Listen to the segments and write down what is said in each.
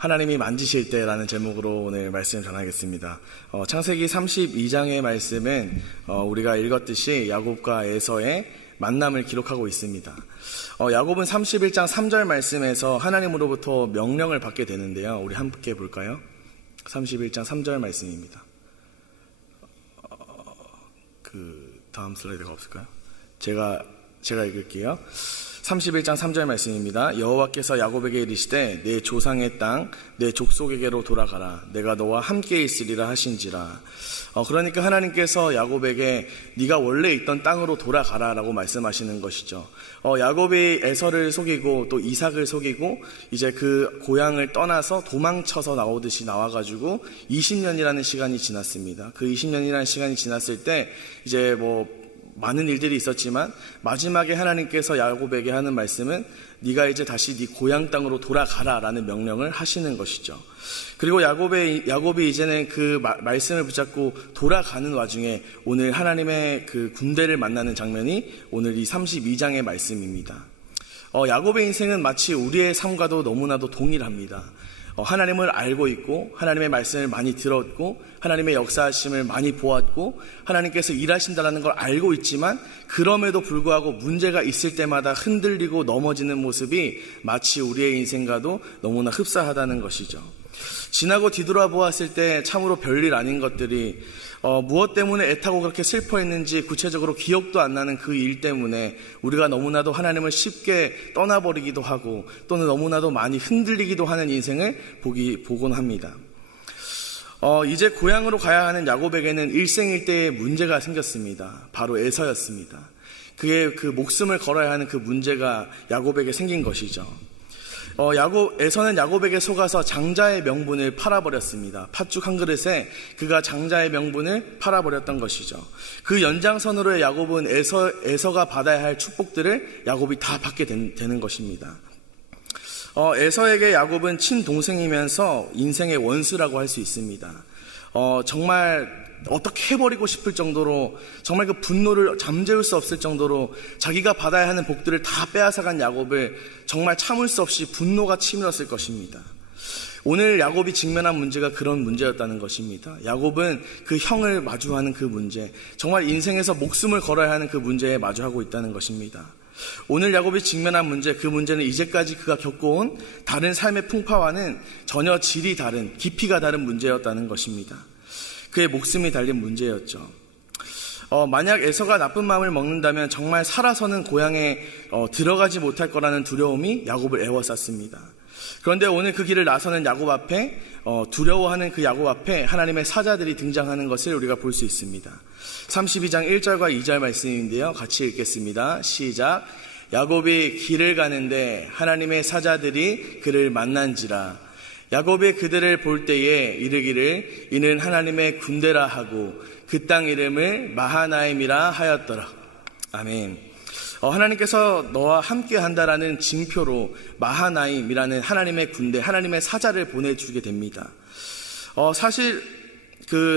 하나님이 만지실 때라는 제목으로 오늘 말씀을 전하겠습니다. 창세기 32장의 말씀은 우리가 읽었듯이 야곱과 에서의 만남을 기록하고 있습니다. 야곱은 31장 3절 말씀에서 하나님으로부터 명령을 받게 되는데요. 우리 함께 볼까요? 31장 3절 말씀입니다. 다음 슬라이드가 없을까요? 제가 읽을게요. 31장 3절 말씀입니다. 여호와께서 야곱에게 이르시되 내 조상의 땅 내 족속에게로 돌아가라. 내가 너와 함께 있으리라 하신지라. 그러니까 하나님께서 야곱에게 네가 원래 있던 땅으로 돌아가라 라고 말씀하시는 것이죠. 야곱이 에서를 속이고 또 이삭을 속이고 이제 그 고향을 떠나서 도망쳐서 나오듯이 나와가지고 20년이라는 시간이 지났습니다. 그 20년이라는 시간이 지났을 때 이제 많은 일들이 있었지만 마지막에 하나님께서 야곱에게 하는 말씀은 네가 이제 다시 네 고향 땅으로 돌아가라 라는 명령을 하시는 것이죠. 그리고 야곱이 이제는 그 말씀을 붙잡고 돌아가는 와중에 오늘 하나님의 그 군대를 만나는 장면이 오늘 이 32장의 말씀입니다. 야곱의 인생은 마치 우리의 삶과도 너무나도 동일합니다. 하나님을 알고 있고 하나님의 말씀을 많이 들었고 하나님의 역사하심을 많이 보았고 하나님께서 일하신다는 걸 알고 있지만 그럼에도 불구하고 문제가 있을 때마다 흔들리고 넘어지는 모습이 마치 우리의 인생과도 너무나 흡사하다는 것이죠. 지나고 뒤돌아보았을 때 참으로 별일 아닌 것들이 무엇 때문에 애타고 그렇게 슬퍼했는지 구체적으로 기억도 안 나는 그 일 때문에 우리가 너무나도 하나님을 쉽게 떠나버리기도 하고 또는 너무나도 많이 흔들리기도 하는 인생을 보곤 합니다. 이제 고향으로 가야 하는 야곱에게는 일생일대의 문제가 생겼습니다. 바로 에서였습니다. 그의 그 목숨을 걸어야 하는 그 문제가 야곱에게 생긴 것이죠. 에서는 야곱에게 속아서 장자의 명분을 팔아버렸습니다. 팥죽 한 그릇에 그가 장자의 명분을 팔아버렸던 것이죠. 그 연장선으로의 야곱은 에서가 받아야 할 축복들을 야곱이 다 받게 되는 것입니다. 에서에게 야곱은 친동생이면서 인생의 원수라고 할 수 있습니다. 정말 어떻게 해버리고 싶을 정도로 정말 그 분노를 잠재울 수 없을 정도로 자기가 받아야 하는 복들을 다 빼앗아간 야곱을 정말 참을 수 없이 분노가 치밀었을 것입니다. 오늘 야곱이 직면한 문제가 그런 문제였다는 것입니다. 야곱은 그 형을 마주하는 그 문제, 정말 인생에서 목숨을 걸어야 하는 그 문제에 마주하고 있다는 것입니다. 오늘 야곱이 직면한 문제, 그 문제는 이제까지 그가 겪어온 다른 삶의 풍파와는 전혀 질이 다른, 깊이가 다른 문제였다는 것입니다. 그의 목숨이 달린 문제였죠. 만약 에서가 나쁜 마음을 먹는다면 정말 살아서는 고향에 들어가지 못할 거라는 두려움이 야곱을 애워쌌습니다. 그런데 오늘 그 길을 나서는 야곱 앞에 두려워하는 그 야곱 앞에 하나님의 사자들이 등장하는 것을 우리가 볼 수 있습니다. 32장 1절과 2절 말씀인데요. 같이 읽겠습니다. 시작. 야곱이 길을 가는데 하나님의 사자들이 그를 만난지라. 야곱이 그들을 볼 때에 이르기를 이는 하나님의 군대라 하고 그 땅 이름을 마하나임이라 하였더라. 아멘. 하나님께서 너와 함께 한다라는 징표로 마하나임이라는 하나님의 군대, 하나님의 사자를 보내주게 됩니다. 사실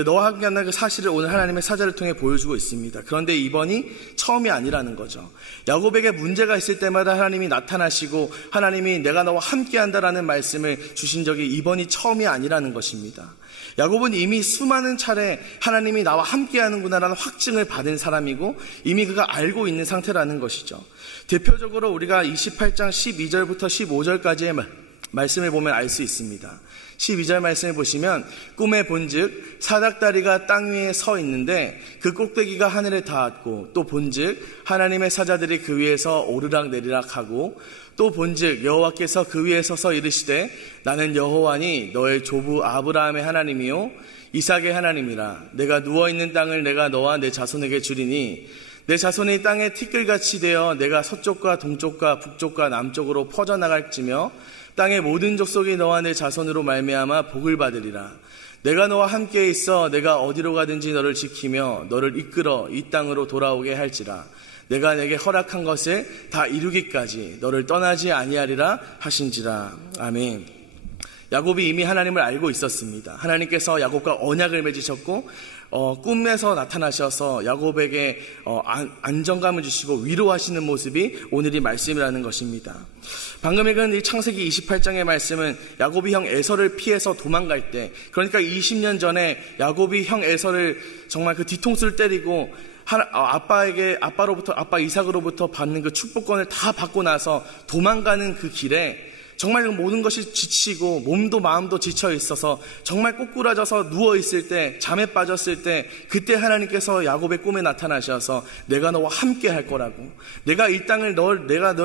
너와 함께 한다는 그 사실을 오늘 하나님의 사자를 통해 보여주고 있습니다. 그런데 이번이 처음이 아니라는 거죠. 야곱에게 문제가 있을 때마다 하나님이 나타나시고 하나님이 내가 너와 함께 한다라는 말씀을 주신 적이 이번이 처음이 아니라는 것입니다. 야곱은 이미 수많은 차례 하나님이 나와 함께 하는구나라는 확증을 받은 사람이고 이미 그가 알고 있는 상태라는 것이죠. 대표적으로 우리가 28장 12절부터 15절까지의 말씀을 보면 알 수 있습니다. 12절 말씀을 보시면 꿈에 본즉 사닥다리가 땅 위에 서 있는데 그 꼭대기가 하늘에 닿았고 또 본즉 하나님의 사자들이 그 위에서 오르락 내리락 하고 또 본즉 여호와께서 그 위에 서서 이르시되 나는 여호와니 너의 조부 아브라함의 하나님이요 이삭의 하나님이라. 내가 누워있는 땅을 내가 너와 내 자손에게 주리니 내 자손이 땅에 티끌같이 되어 내가 서쪽과 동쪽과 북쪽과 남쪽으로 퍼져나갈지며 땅의 모든 족속이 너와 내 자손으로 말미암아 복을 받으리라. 내가 너와 함께 있어 내가 어디로 가든지 너를 지키며 너를 이끌어 이 땅으로 돌아오게 할지라. 내가 내게 허락한 것을 다 이루기까지 너를 떠나지 아니하리라 하신지라. 아멘. 야곱이 이미 하나님을 알고 있었습니다. 하나님께서 야곱과 언약을 맺으셨고 꿈에서 나타나셔서 야곱에게 안정감을 주시고 위로하시는 모습이 오늘 이 말씀이라는 것입니다. 방금 읽은 이 창세기 28장의 말씀은 야곱이 형 에서를 피해서 도망갈 때, 그러니까 20년 전에 야곱이 형 에서를 정말 그 뒤통수를 때리고 아빠 이삭으로부터 받는 그 축복권을 다 받고 나서 도망가는 그 길에 정말 모든 것이 지치고 몸도 마음도 지쳐 있어서 정말 꼬꾸라져서 누워있을 때, 잠에 빠졌을 때, 그때 하나님께서 야곱의 꿈에 나타나셔서 내가 너와 함께 할 거라고, 내가 이 땅을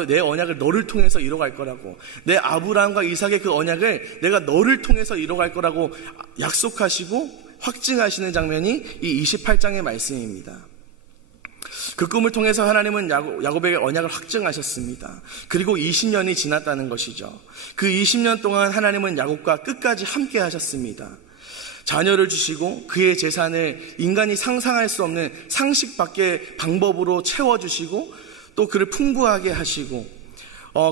내 언약을 너를 통해서 이뤄갈 거라고, 내 아브라함과 이삭의 그 언약을 내가 너를 통해서 이뤄갈 거라고 약속하시고 확증하시는 장면이 이 28장의 말씀입니다. 그 꿈을 통해서 하나님은 야곱에게 언약을 확증하셨습니다. 그리고 20년이 지났다는 것이죠. 그 20년 동안 하나님은 야곱과 끝까지 함께 하셨습니다. 자녀를 주시고 그의 재산을 인간이 상상할 수 없는 상식 밖의 방법으로 채워주시고 또 그를 풍부하게 하시고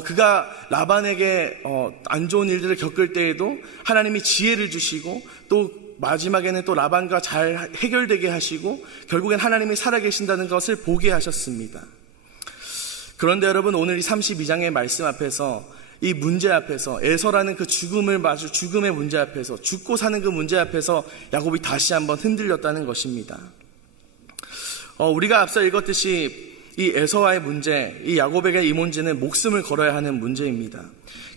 그가 라반에게 안 좋은 일들을 겪을 때에도 하나님이 지혜를 주시고 또 마지막에는 또 라반과 잘 해결되게 하시고 결국엔 하나님이 살아계신다는 것을 보게 하셨습니다. 그런데 여러분, 오늘 이 32장의 말씀 앞에서, 이 문제 앞에서, 에서라는 그 죽음의 문제 앞에서, 죽고 사는 그 문제 앞에서 야곱이 다시 한번 흔들렸다는 것입니다. 우리가 앞서 읽었듯이 이 에서와의 문제, 이 야곱에게 이 문제는 목숨을 걸어야 하는 문제입니다.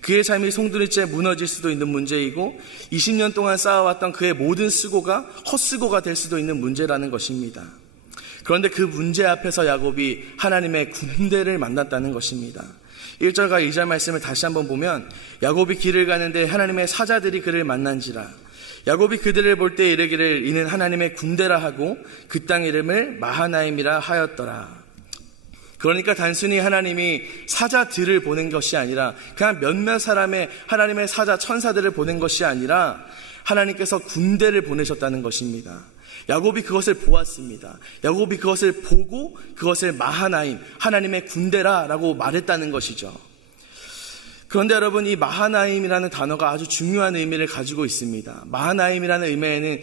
그의 삶이 송두리째 무너질 수도 있는 문제이고 20년 동안 쌓아왔던 그의 모든 수고가 헛수고가 될 수도 있는 문제라는 것입니다. 그런데 그 문제 앞에서 야곱이 하나님의 군대를 만났다는 것입니다. 1절과 2절 말씀을 다시 한번 보면, 야곱이 길을 가는데 하나님의 사자들이 그를 만난지라. 야곱이 그들을 볼 때 이르기를 이는 하나님의 군대라 하고 그 땅 이름을 마하나임이라 하였더라. 그러니까 단순히 하나님이 사자들을 보낸 것이 아니라 그냥 몇몇 사람의 하나님의 사자 천사들을 보낸 것이 아니라 하나님께서 군대를 보내셨다는 것입니다. 야곱이 그것을 보았습니다. 야곱이 그것을 보고 그것을 마하나임, 하나님의 군대라라고 말했다는 것이죠. 그런데 여러분, 이 마하나임이라는 단어가 아주 중요한 의미를 가지고 있습니다. 마하나임이라는 의미에는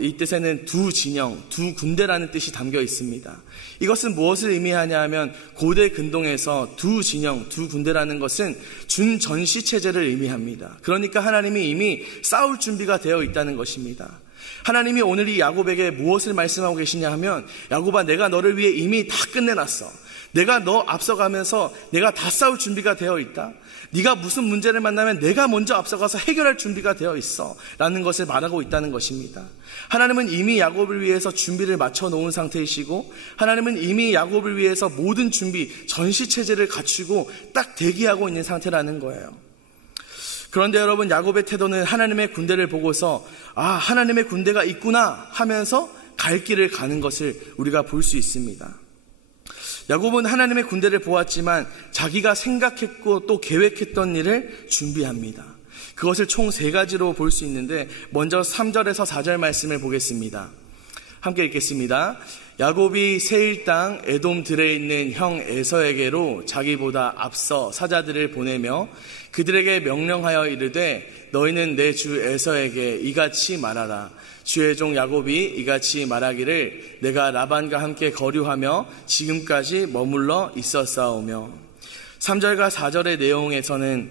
이 뜻에는 두 진영, 두 군대라는 뜻이 담겨 있습니다. 이것은 무엇을 의미하냐 하면 고대 근동에서 두 진영, 두 군대라는 것은 준전시 체제를 의미합니다. 그러니까 하나님이 이미 싸울 준비가 되어 있다는 것입니다. 하나님이 오늘 이 야곱에게 무엇을 말씀하고 계시냐 하면, 야곱아, 내가 너를 위해 이미 다 끝내놨어. 내가 너 앞서가면서 내가 다 싸울 준비가 되어 있다. 네가 무슨 문제를 만나면 내가 먼저 앞서가서 해결할 준비가 되어 있어 라는 것을 말하고 있다는 것입니다. 하나님은 이미 야곱을 위해서 준비를 마쳐 놓은 상태이시고, 하나님은 이미 야곱을 위해서 모든 준비, 전시체제를 갖추고 딱 대기하고 있는 상태라는 거예요. 그런데 여러분, 야곱의 태도는 하나님의 군대를 보고서 하나님의 군대가 있구나 하면서 갈 길을 가는 것을 우리가 볼 수 있습니다. 야곱은 하나님의 군대를 보았지만 자기가 생각했고 또 계획했던 일을 준비합니다. 그것을 총 3가지로 볼 수 있는데, 먼저 3절에서 4절 말씀을 보겠습니다. 함께 읽겠습니다. 야곱이 세일 땅 에돔 들에 있는 형 에서에게로 자기보다 앞서 사자들을 보내며 그들에게 명령하여 이르되 너희는 내 주 에서에게 이같이 말하라. 주의 종 야곱이 이같이 말하기를 내가 라반과 함께 거류하며 지금까지 머물러 있었사오며. 3절과 4절의 내용에서는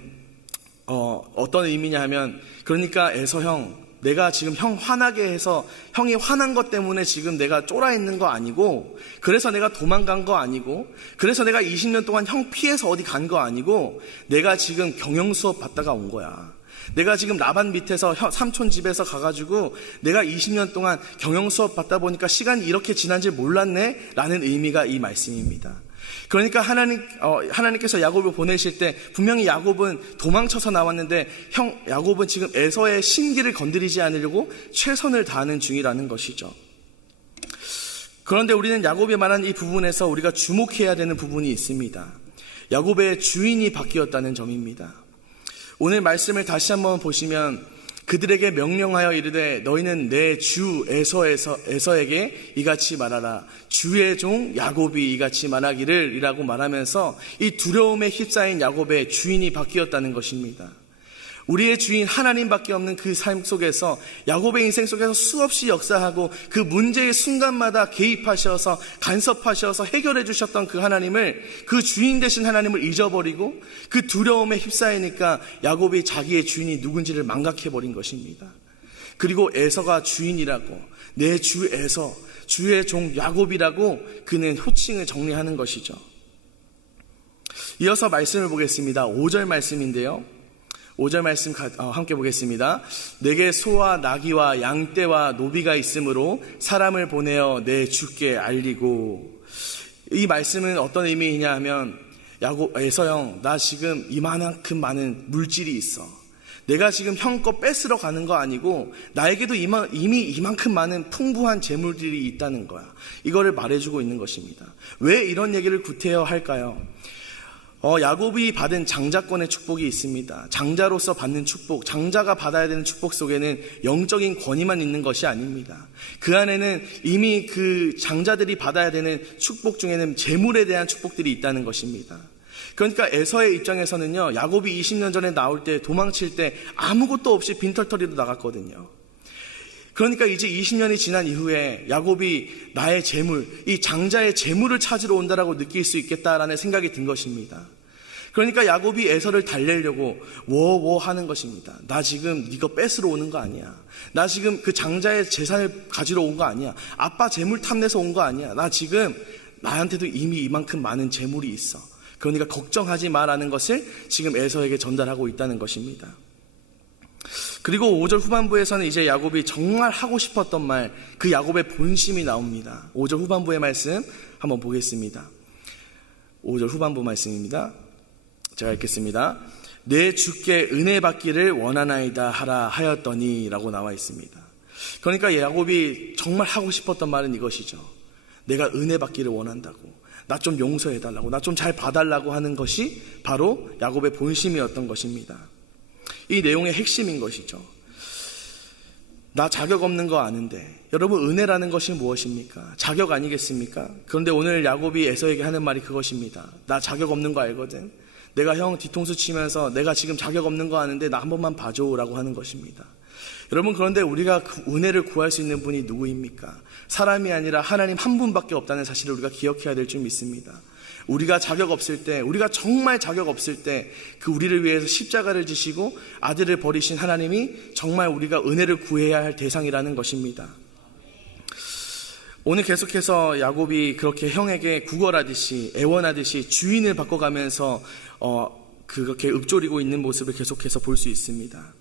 어떤 의미냐 하면, 그러니까 에서 형, 내가 지금 형 화나게 해서 형이 화난 것 때문에 지금 내가 쫄아 있는 거 아니고, 그래서 내가 도망간 거 아니고, 그래서 내가 20년 동안 형 피해서 어디 간 거 아니고, 내가 지금 경영 수업 받다가 온 거야. 내가 지금 라반 밑에서 삼촌 집에서 가가지고 내가 20년 동안 경영 수업 받다 보니까 시간이 이렇게 지난지 몰랐네 라는 의미가 이 말씀입니다. 그러니까 하나님께서 야곱을 보내실 때 분명히 야곱은 도망쳐서 나왔는데 야곱은 지금 에서의 신기를 건드리지 않으려고 최선을 다하는 중이라는 것이죠. 그런데 우리는 야곱이 말한 이 부분에서 우리가 주목해야 되는 부분이 있습니다. 야곱의 주인이 바뀌었다는 점입니다. 오늘 말씀을 다시 한번 보시면, 그들에게 명령하여 이르되 너희는 내 주 에서에게 이같이 말하라. 주의 종 야곱이 이같이 말하기를 이라고 말하면서 이 두려움에 휩싸인 야곱의 주인이 바뀌었다는 것입니다. 우리의 주인 하나님밖에 없는 그 삶 속에서, 야곱의 인생 속에서 수없이 역사하고 그 문제의 순간마다 개입하셔서 간섭하셔서 해결해 주셨던 그 하나님을, 그 주인 되신 하나님을 잊어버리고 그 두려움에 휩싸이니까 야곱이 자기의 주인이 누군지를 망각해버린 것입니다. 그리고 에서가 주인이라고, 내 주 에서, 주의 종 야곱이라고 그는 호칭을 정리하는 것이죠. 이어서 말씀을 보겠습니다. 5절 말씀인데요. 5절 말씀 함께 보겠습니다. 내게 소와 나귀와 양떼와 노비가 있으므로 사람을 보내어 내 주께 알리고. 이 말씀은 어떤 의미이냐 하면, 에서 형, 나 지금 이만큼 많은 물질이 있어. 내가 지금 형 거 뺏으러 가는 거 아니고 나에게도 이미 이만큼 많은 풍부한 재물들이 있다는 거야. 이거를 말해주고 있는 것입니다. 왜 이런 얘기를 구태여 할까요? 야곱이 받은 장자권의 축복이 있습니다. 장자로서 받는 축복, 장자가 받아야 되는 축복 속에는 영적인 권위만 있는 것이 아닙니다. 그 안에는 이미 그 장자들이 받아야 되는 축복 중에는 재물에 대한 축복들이 있다는 것입니다. 그러니까 에서의 입장에서는요, 야곱이 20년 전에 나올 때, 도망칠 때 아무것도 없이 빈털터리로 나갔거든요. 그러니까 이제 20년이 지난 이후에 야곱이 나의 재물, 이 장자의 재물을 찾으러 온다라고 느낄 수 있겠다라는 생각이 든 것입니다. 그러니까 야곱이 에서를 달래려고 워워 하는 것입니다. 나 지금 네가 뺏으러 오는 거 아니야. 나 지금 그 장자의 재산을 가지러 온 거 아니야. 아빠 재물 탐내서 온 거 아니야. 나 지금 나한테도 이미 이만큼 많은 재물이 있어. 그러니까 걱정하지 마라는 것을 지금 에서에게 전달하고 있다는 것입니다. 그리고 5절 후반부에서는 이제 야곱이 정말 하고 싶었던 말, 그 야곱의 본심이 나옵니다. 5절 후반부의 말씀 한번 보겠습니다. 5절 후반부 말씀입니다. 제가 읽겠습니다. 내 주께 은혜 받기를 원하나이다 하라 하였더니 라고 나와 있습니다. 그러니까 야곱이 정말 하고 싶었던 말은 이것이죠. 내가 은혜 받기를 원한다고, 나 좀 용서해달라고, 나 좀 잘 봐달라고 하는 것이 바로 야곱의 본심이었던 것입니다. 이 내용의 핵심인 것이죠. 나 자격 없는 거 아는데, 여러분 은혜라는 것이 무엇입니까? 자격 아니겠습니까? 그런데 오늘 야곱이 에서에게 하는 말이 그것입니다. 나 자격 없는 거 알거든. 내가 형 뒤통수 치면서 내가 지금 자격 없는 거 아는데 나 한 번만 봐줘라고 하는 것입니다. 여러분, 그런데 우리가 그 은혜를 구할 수 있는 분이 누구입니까? 사람이 아니라 하나님 한 분밖에 없다는 사실을 우리가 기억해야 될 줄 믿습니다. 우리가 자격 없을 때, 우리가 정말 자격 없을 때 그 우리를 위해서 십자가를 지시고 아들을 버리신 하나님이 정말 우리가 은혜를 구해야 할 대상이라는 것입니다. 오늘 계속해서 야곱이 그렇게 형에게 구걸하듯이, 애원하듯이 주인을 바꿔가면서 그렇게 읊조리고 있는 모습을 계속해서 볼 수 있습니다.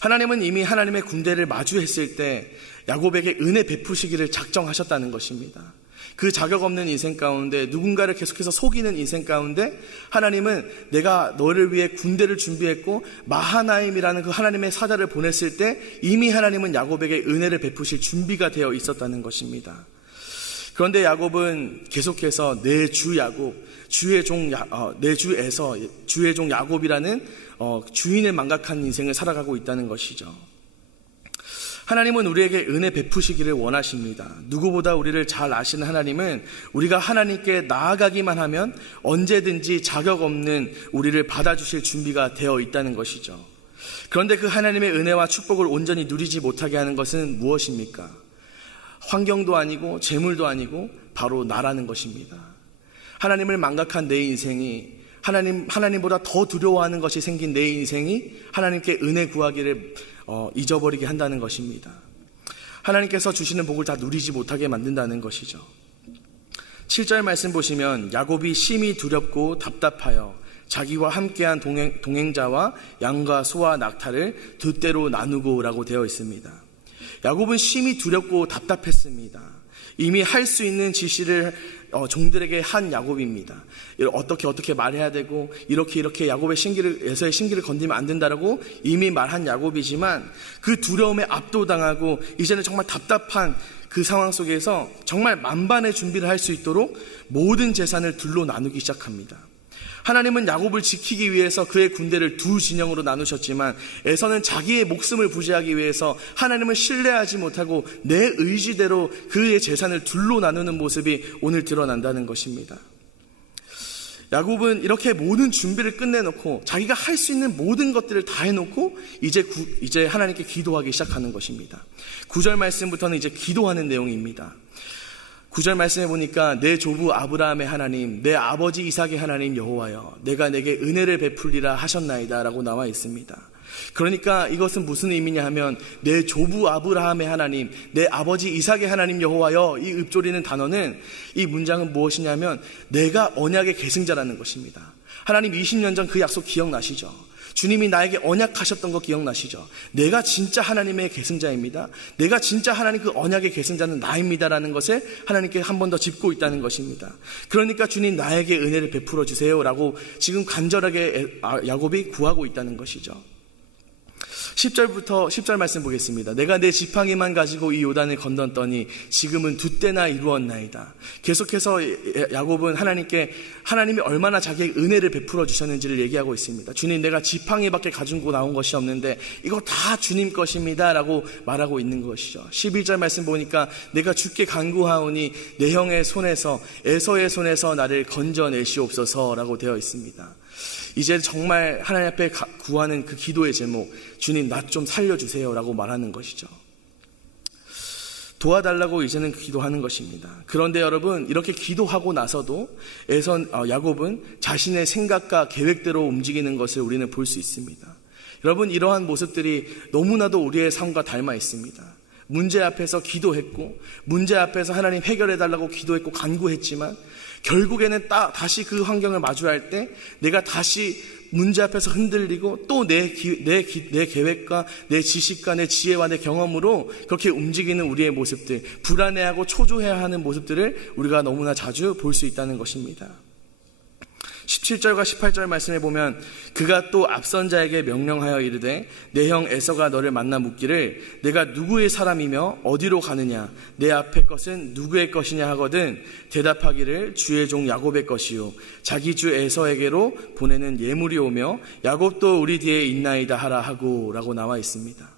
하나님은 이미 하나님의 군대를 마주했을 때 야곱에게 은혜 베푸시기를 작정하셨다는 것입니다. 그 자격 없는 인생 가운데, 누군가를 계속해서 속이는 인생 가운데 하나님은 내가 너를 위해 군대를 준비했고 마하나임이라는 그 하나님의 사자를 보냈을 때 이미 하나님은 야곱에게 은혜를 베푸실 준비가 되어 있었다는 것입니다. 그런데 야곱은 계속해서 내 주 야곱, 내 주에서 주의 종 야곱이라는 주인을 망각한 인생을 살아가고 있다는 것이죠. 하나님은 우리에게 은혜 베푸시기를 원하십니다. 누구보다 우리를 잘 아시는 하나님은 우리가 하나님께 나아가기만 하면 언제든지 자격 없는 우리를 받아주실 준비가 되어 있다는 것이죠. 그런데 그 하나님의 은혜와 축복을 온전히 누리지 못하게 하는 것은 무엇입니까? 환경도 아니고 재물도 아니고 바로 나라는 것입니다. 하나님을 망각한 내 인생이, 하나님보다 더 두려워하는 것이 생긴 내 인생이 하나님께 은혜 구하기를 잊어버리게 한다는 것입니다. 하나님께서 주시는 복을 다 누리지 못하게 만든다는 것이죠. 7절 말씀 보시면 야곱이 심히 두렵고 답답하여 자기와 함께한 동행자와 양과 소와 낙타를 두 때로 나누고 라고 되어 있습니다. 야곱은 심히 두렵고 답답했습니다. 이미 할 수 있는 지시를 종들에게 한 야곱입니다. 어떻게 말해야 되고 이렇게 에서의 심기를 건드리면 안 된다라고 이미 말한 야곱이지만 그 두려움에 압도당하고 이제는 정말 답답한 그 상황 속에서 정말 만반의 준비를 할 수 있도록 모든 재산을 둘로 나누기 시작합니다. 하나님은 야곱을 지키기 위해서 그의 군대를 두 진영으로 나누셨지만 에서는 자기의 목숨을 부지하기 위해서 하나님을 신뢰하지 못하고 내 의지대로 그의 재산을 둘로 나누는 모습이 오늘 드러난다는 것입니다. 야곱은 이렇게 모든 준비를 끝내놓고 자기가 할 수 있는 모든 것들을 다 해놓고 이제 하나님께 기도하기 시작하는 것입니다. 9절 말씀부터는 이제 기도하는 내용입니다. 9절 말씀해 보니까 내 조부 아브라함의 하나님, 내 아버지 이삭의 하나님 여호와여, 내가 내게 은혜를 베풀리라 하셨나이다 라고 나와 있습니다. 그러니까 이것은 무슨 의미냐 하면 내 조부 아브라함의 하나님, 내 아버지 이삭의 하나님 여호와여, 이 읊조리는 단어는, 이 문장은 무엇이냐면 내가 언약의 계승자라는 것입니다. 하나님 20년 전 그 약속 기억나시죠? 주님이 나에게 언약하셨던 거 기억나시죠? 내가 진짜 하나님의 계승자입니다. 내가 진짜 하나님 그 언약의 계승자는 나입니다라는 것을 하나님께 한 번 더 짚고 있다는 것입니다. 그러니까 주님 나에게 은혜를 베풀어 주세요라고 지금 간절하게 야곱이 구하고 있다는 것이죠. 10절 말씀 보겠습니다. 내가 내 지팡이만 가지고 이 요단을 건넜더니 지금은 두 때나 이루었나이다. 계속해서 야곱은 하나님이 얼마나 자기의 은혜를 베풀어 주셨는지를 얘기하고 있습니다. 주님, 내가 지팡이밖에 가지고 나온 것이 없는데 이거 다 주님 것입니다 라고 말하고 있는 것이죠. 11절 말씀 보니까 내가 주께 간구하오니 내 형의 손에서, 에서의 손에서 나를 건져내시옵소서 라고 되어 있습니다. 이제 정말 하나님 앞에 구하는 그 기도의 제목, 주님 나 좀 살려주세요 라고 말하는 것이죠. 도와달라고 이제는 기도하는 것입니다. 그런데 여러분, 이렇게 기도하고 나서도 야곱은 자신의 생각과 계획대로 움직이는 것을 우리는 볼 수 있습니다. 여러분, 이러한 모습들이 너무나도 우리의 삶과 닮아 있습니다. 문제 앞에서 기도했고, 문제 앞에서 하나님 해결해달라고 기도했고 간구했지만 결국에는 다시 그 환경을 마주할 때 내가 다시 문제 앞에서 흔들리고 또 내 계획과 내 지식과 내 지혜와 내 경험으로 그렇게 움직이는 우리의 모습들, 불안해하고 초조해하는 모습들을 우리가 너무나 자주 볼 수 있다는 것입니다. 17절과 18절 말씀에 보면 그가 또 앞선 자에게 명령하여 이르되 내 형 에서가 너를 만나 묻기를 내가 누구의 사람이며 어디로 가느냐, 내 앞의 것은 누구의 것이냐 하거든 대답하기를 주의 종 야곱의 것이요 자기 주 에서에게로 보내는 예물이 오며 야곱도 우리 뒤에 있나이다 하라 하고 라고 나와 있습니다.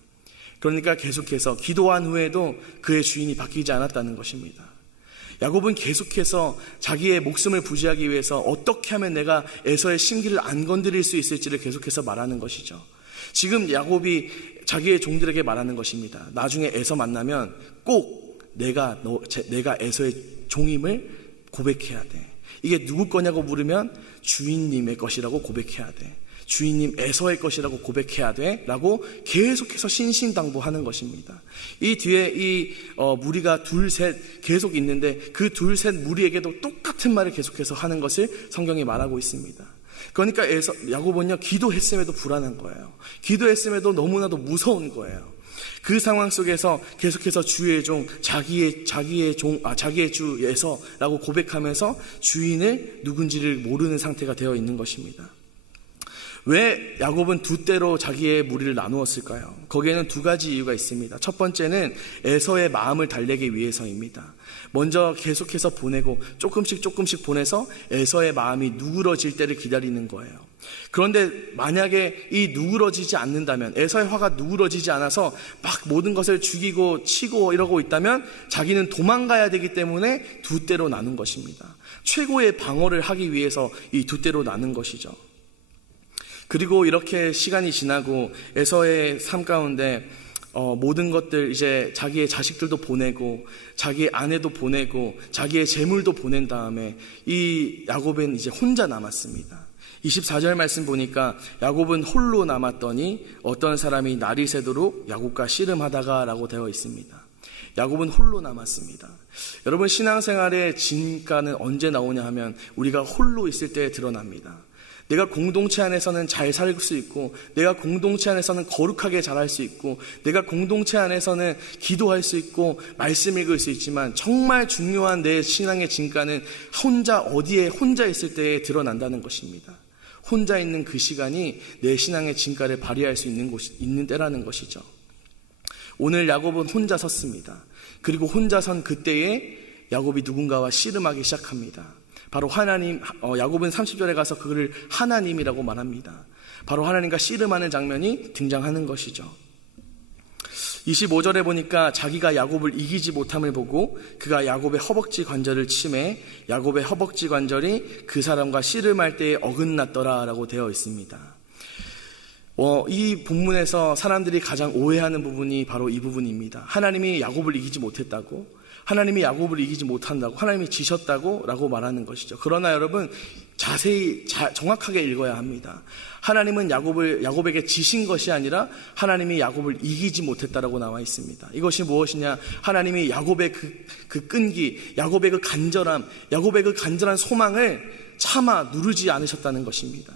그러니까 계속해서 기도한 후에도 그의 주인이 바뀌지 않았다는 것입니다. 야곱은 계속해서 자기의 목숨을 부지하기 위해서 어떻게 하면 내가 에서의 심기를 안 건드릴 수 있을지를 계속해서 말하는 것이죠. 지금 야곱이 자기의 종들에게 말하는 것입니다. 나중에 에서 만나면 꼭 내가 에서의 종임을 고백해야 돼. 이게 누구 거냐고 물으면 주인님의 것이라고 고백해야 돼. 주인님 에서의 것이라고 고백해야 돼 라고 계속해서 신신당부하는 것입니다. 이 뒤에 이 무리가 둘셋 계속 있는데 그 둘셋 무리에게도 똑같은 말을 계속해서 하는 것을 성경이 말하고 있습니다. 그러니까 야곱은요, 기도했음에도 불안한 거예요. 기도했음에도 너무나도 무서운 거예요. 그 상황 속에서 계속해서 주의 종, 자기의 주 에서라고 고백하면서 주인을 누군지를 모르는 상태가 되어 있는 것입니다. 왜 야곱은 두 때로 자기의 무리를 나누었을까요? 거기에는 두 가지 이유가 있습니다. 첫 번째는 에서의 마음을 달래기 위해서입니다. 먼저 계속해서 보내고 조금씩 보내서 에서의 마음이 누그러질 때를 기다리는 거예요. 그런데 만약에 이 누그러지지 않는다면, 에서의 화가 누그러지지 않아서 막 모든 것을 죽이고 치고 이러고 있다면 자기는 도망가야 되기 때문에 두 때로 나눈 것입니다. 최고의 방어를 하기 위해서 이 두 때로 나눈 것이죠. 그리고 이렇게 시간이 지나고 에서의 삶 가운데 모든 것들, 이제 자기의 자식들도 보내고 자기의 아내도 보내고 자기의 재물도 보낸 다음에 이 야곱은 이제 혼자 남았습니다. 24절 말씀 보니까 야곱은 홀로 남았더니 어떤 사람이 날이 새도록 야곱과 씨름하다가 라고 되어 있습니다. 야곱은 홀로 남았습니다. 여러분, 신앙생활의 진가는 언제 나오냐 하면 우리가 홀로 있을 때 드러납니다. 내가 공동체 안에서는 잘 살 수 있고, 내가 공동체 안에서는 거룩하게 자랄 수 있고, 내가 공동체 안에서는 기도할 수 있고 말씀 읽을 수 있지만 정말 중요한 내 신앙의 진가는 어디에 혼자 있을 때에 드러난다는 것입니다. 혼자 있는 그 시간이 내 신앙의 진가를 발휘할 수 있는 때라는 것이죠. 오늘 야곱은 혼자 섰습니다. 그리고 혼자 선 그때에 야곱이 누군가와 씨름하기 시작합니다. 바로 하나님, 야곱은 30절에 가서 그를 하나님이라고 말합니다. 바로 하나님과 씨름하는 장면이 등장하는 것이죠. 25절에 보니까 자기가 야곱을 이기지 못함을 보고 그가 야곱의 허벅지 관절을 치매 야곱의 허벅지 관절이 그 사람과 씨름할 때에 어긋났더라 라고 되어 있습니다. 이 본문에서 사람들이 가장 오해하는 부분이 바로 이 부분입니다. 하나님이 야곱을 이기지 못했다고, 하나님이 야곱을 이기지 못한다고, 하나님이 지셨다고 라고 말하는 것이죠. 그러나 여러분 자세히 정확하게 읽어야 합니다. 하나님은 야곱에게 지신 것이 아니라 하나님이 야곱을 이기지 못했다라고 나와 있습니다. 이것이 무엇이냐? 하나님이 야곱의 그 끈기, 야곱의 그 간절함, 야곱의 그 간절한 소망을 참아 누르지 않으셨다는 것입니다.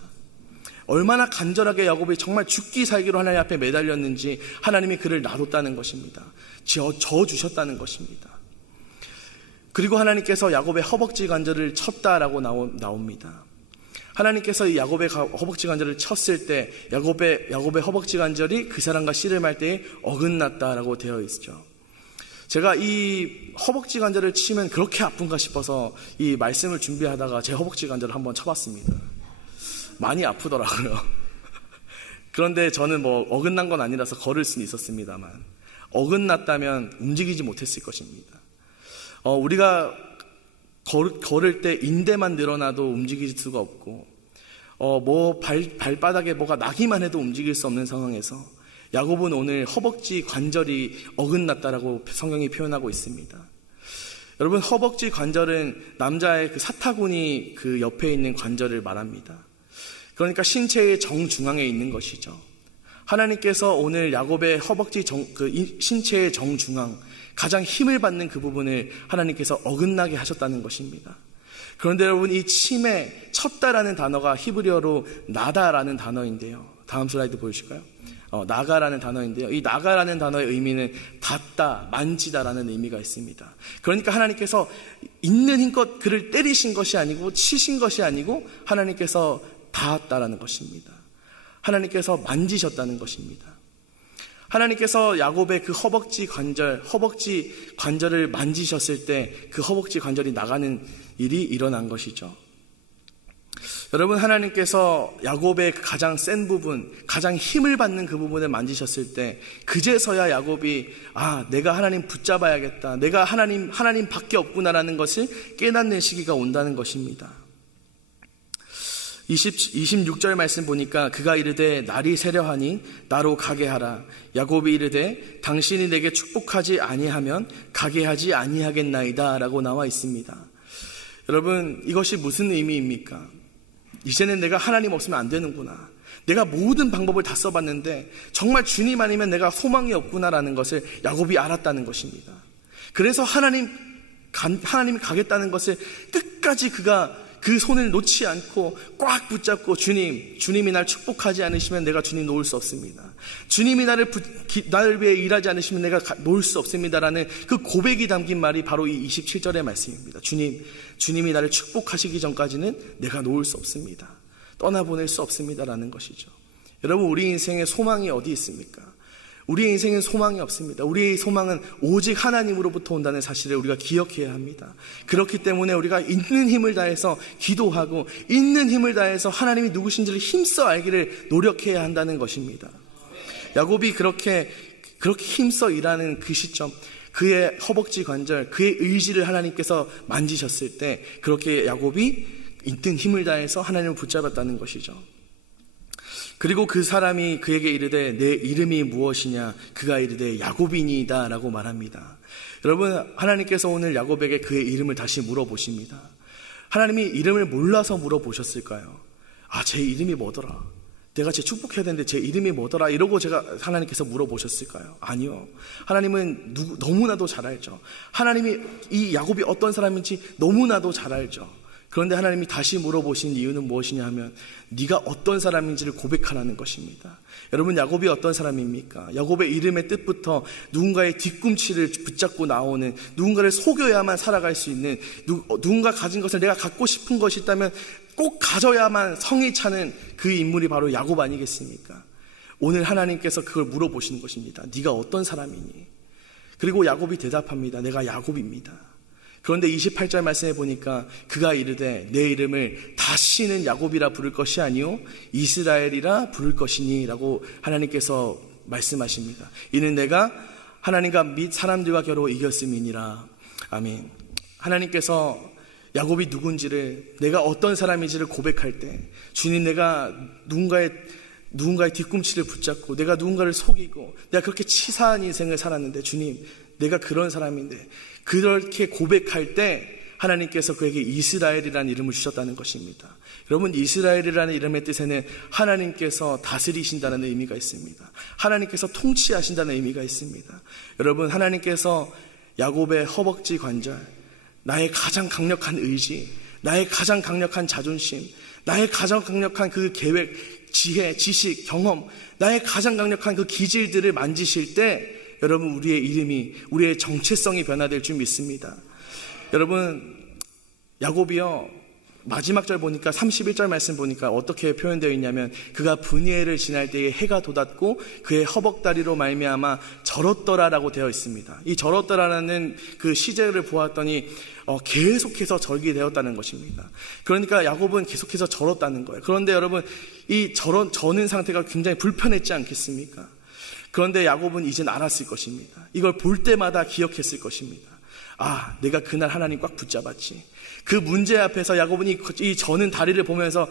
얼마나 간절하게 야곱이 정말 죽기 살기로 하나님 앞에 매달렸는지 하나님이 그를 놔뒀다는 것입니다. 저어주셨다는 것입니다. 그리고 하나님께서 야곱의 허벅지 관절을 쳤다라고 나옵니다. 하나님께서 이 야곱의 허벅지 관절을 쳤을 때 야곱의 허벅지 관절이 그 사람과 씨름할 때에 어긋났다라고 되어 있죠. 제가 이 허벅지 관절을 치면 그렇게 아픈가 싶어서 이 말씀을 준비하다가 제 허벅지 관절을 한번 쳐봤습니다. 많이 아프더라고요. 그런데 저는 어긋난 건 아니라서 걸을 수는 있었습니다만 어긋났다면 움직이지 못했을 것입니다. 우리가 걸을 때 인대만 늘어나도 움직일 수가 없고 발바닥에 뭐가 나기만 해도 움직일 수 없는 상황에서 야곱은 오늘 허벅지 관절이 어긋났다라고 성경이 표현하고 있습니다. 여러분, 허벅지 관절은 남자의 그 사타구니 그 옆에 있는 관절을 말합니다. 그러니까 신체의 정중앙에 있는 것이죠. 하나님께서 오늘 야곱의 허벅지 신체의 정중앙, 가장 힘을 받는 그 부분을 하나님께서 어긋나게 하셨다는 것입니다. 그런데 여러분, 이 침에 쳤다라는 단어가 히브리어로 나다라는 단어인데요. 다음 슬라이드 보여주실까요? 나가라는 단어인데요. 이 나가라는 단어의 의미는 닿다, 만지다라는 의미가 있습니다. 그러니까 하나님께서 있는 힘껏 그를 때리신 것이 아니고 치신 것이 아니고 하나님께서 닿았다라는 것입니다. 하나님께서 만지셨다는 것입니다. 하나님께서 야곱의 그 허벅지 관절을 만지셨을 때 그 허벅지 관절이 나가는 일이 일어난 것이죠. 여러분, 하나님께서 야곱의 가장 센 부분, 가장 힘을 받는 그 부분을 만지셨을 때 그제서야 야곱이 내가 하나님 붙잡아야겠다, 내가 하나님밖에 없구나라는 것을 깨닫는 시기가 온다는 것입니다. 26절 말씀 보니까 그가 이르되 날이 새려하니 나로 가게 하라. 야곱이 이르되 당신이 내게 축복하지 아니하면 가게 하지 아니하겠나이다 라고 나와 있습니다. 여러분, 이것이 무슨 의미입니까? 이제는 내가 하나님 없으면 안 되는구나, 내가 모든 방법을 다 써봤는데 정말 주님 아니면 내가 소망이 없구나라는 것을 야곱이 알았다는 것입니다. 그래서 하나님이 가겠다는 것을 끝까지 그가 그 손을 놓지 않고 꽉 붙잡고 주님이 날 축복하지 않으시면 내가 주님 놓을 수 없습니다. 주님이 나를 위해 일하지 않으시면 내가 놓을 수 없습니다라는 그 고백이 담긴 말이 바로 이 27절의 말씀입니다. 주님이 나를 축복하시기 전까지는 내가 놓을 수 없습니다. 떠나보낼 수 없습니다라는 것이죠. 여러분, 우리 인생에 소망이 어디 있습니까? 우리의 인생엔 소망이 없습니다. 우리의 소망은 오직 하나님으로부터 온다는 사실을 우리가 기억해야 합니다. 그렇기 때문에 우리가 있는 힘을 다해서 기도하고 있는 힘을 다해서 하나님이 누구신지를 힘써 알기를 노력해야 한다는 것입니다. 야곱이 그렇게 힘써 일하는 그 시점, 그의 허벅지 관절, 그의 의지를 하나님께서 만지셨을 때 그렇게 야곱이 있는 힘을 다해서 하나님을 붙잡았다는 것이죠. 그리고 그 사람이 그에게 이르되 내 이름이 무엇이냐? 그가 이르되 야곱이니이다 라고 말합니다. 여러분, 하나님께서 오늘 야곱에게 그의 이름을 다시 물어보십니다. 하나님이 이름을 몰라서 물어보셨을까요? 제 이름이 뭐더라? 내가 제 축복해야 되는데 제 이름이 뭐더라? 이러고 하나님께서 물어보셨을까요? 아니요. 하나님은 너무나도 잘 알죠. 하나님이 이 야곱이 어떤 사람인지 너무나도 잘 알죠. 그런데 하나님이 다시 물어보신 이유는 무엇이냐 하면 네가 어떤 사람인지를 고백하라는 것입니다. 여러분, 야곱이 어떤 사람입니까? 야곱의 이름의 뜻부터 누군가의 뒤꿈치를 붙잡고 나오는, 누군가를 속여야만 살아갈 수 있는, 누군가 가진 것을 내가 갖고 싶은 것이 있다면 꼭 가져야만 성이 차는 그 인물이 바로 야곱 아니겠습니까? 오늘 하나님께서 그걸 물어보시는 것입니다. 네가 어떤 사람이니? 그리고 야곱이 대답합니다. 내가 야곱입니다. 그런데 28절 말씀해 보니까 그가 이르되 내 이름을 다시는 야곱이라 부를 것이 아니요 이스라엘이라 부를 것이니 라고 하나님께서 말씀하십니다. 이는 내가 하나님과 및 사람들과 겨루 이겼음이니라. 아멘. 하나님께서 야곱이 누군지를, 내가 어떤 사람인지를 고백할 때, 주님, 내가 누군가의 뒤꿈치를 붙잡고 내가 누군가를 속이고 내가 그렇게 치사한 인생을 살았는데 주님, 내가 그런 사람인데, 그렇게 고백할 때 하나님께서 그에게 이스라엘이라는 이름을 주셨다는 것입니다. 여러분, 이스라엘이라는 이름의 뜻에는 하나님께서 다스리신다는 의미가 있습니다. 하나님께서 통치하신다는 의미가 있습니다. 여러분, 하나님께서 야곱의 허벅지 관절, 나의 가장 강력한 의지, 나의 가장 강력한 자존심, 나의 가장 강력한 그 계획, 지혜, 지식, 경험, 나의 가장 강력한 그 기질들을 만지실 때 여러분, 우리의 이름이, 우리의 정체성이 변화될 줄 믿습니다. 여러분, 야곱이요, 마지막 절 보니까 31절 말씀 보니까 어떻게 표현되어 있냐면, 그가 분이엘을 지날 때에 해가 돋았고 그의 허벅다리로 말미암아 절었더라라고 되어 있습니다. 이 절었더라라는 그 시제를 보았더니 계속해서 절게 되었다는 것입니다. 그러니까 야곱은 계속해서 절었다는 거예요. 그런데 여러분, 이 저는 상태가 굉장히 불편했지 않겠습니까? 그런데 야곱은 이젠 알았을 것입니다. 이걸 볼 때마다 기억했을 것입니다. 아, 내가 그날 하나님 꽉 붙잡았지. 그 문제 앞에서 야곱은 이 저는 다리를 보면서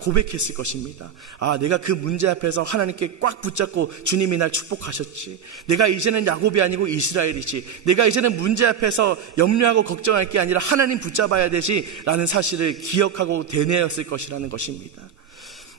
고백했을 것입니다. 아, 내가 그 문제 앞에서 하나님께 꽉 붙잡고 주님이 날 축복하셨지. 내가 이제는 야곱이 아니고 이스라엘이지. 내가 이제는 문제 앞에서 염려하고 걱정할 게 아니라 하나님 붙잡아야 되지 라는 사실을 기억하고 되뇌었을 것이라는 것입니다.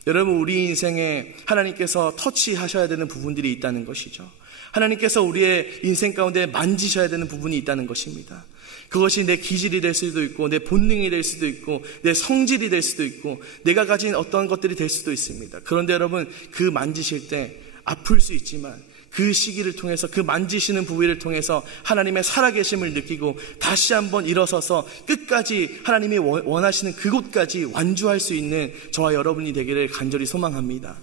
여러분, 우리 인생에 하나님께서 터치하셔야 되는 부분들이 있다는 것이죠. 하나님께서 우리의 인생 가운데 만지셔야 되는 부분이 있다는 것입니다. 그것이 내 기질이 될 수도 있고, 내 본능이 될 수도 있고, 내 성질이 될 수도 있고, 내가 가진 어떤 것들이 될 수도 있습니다. 그런데 여러분, 그 만지실 때 아플 수 있지만 그 시기를 통해서, 그 만지시는 부위를 통해서 하나님의 살아계심을 느끼고 다시 한번 일어서서 끝까지 하나님이 원하시는 그곳까지 완주할 수 있는 저와 여러분이 되기를 간절히 소망합니다.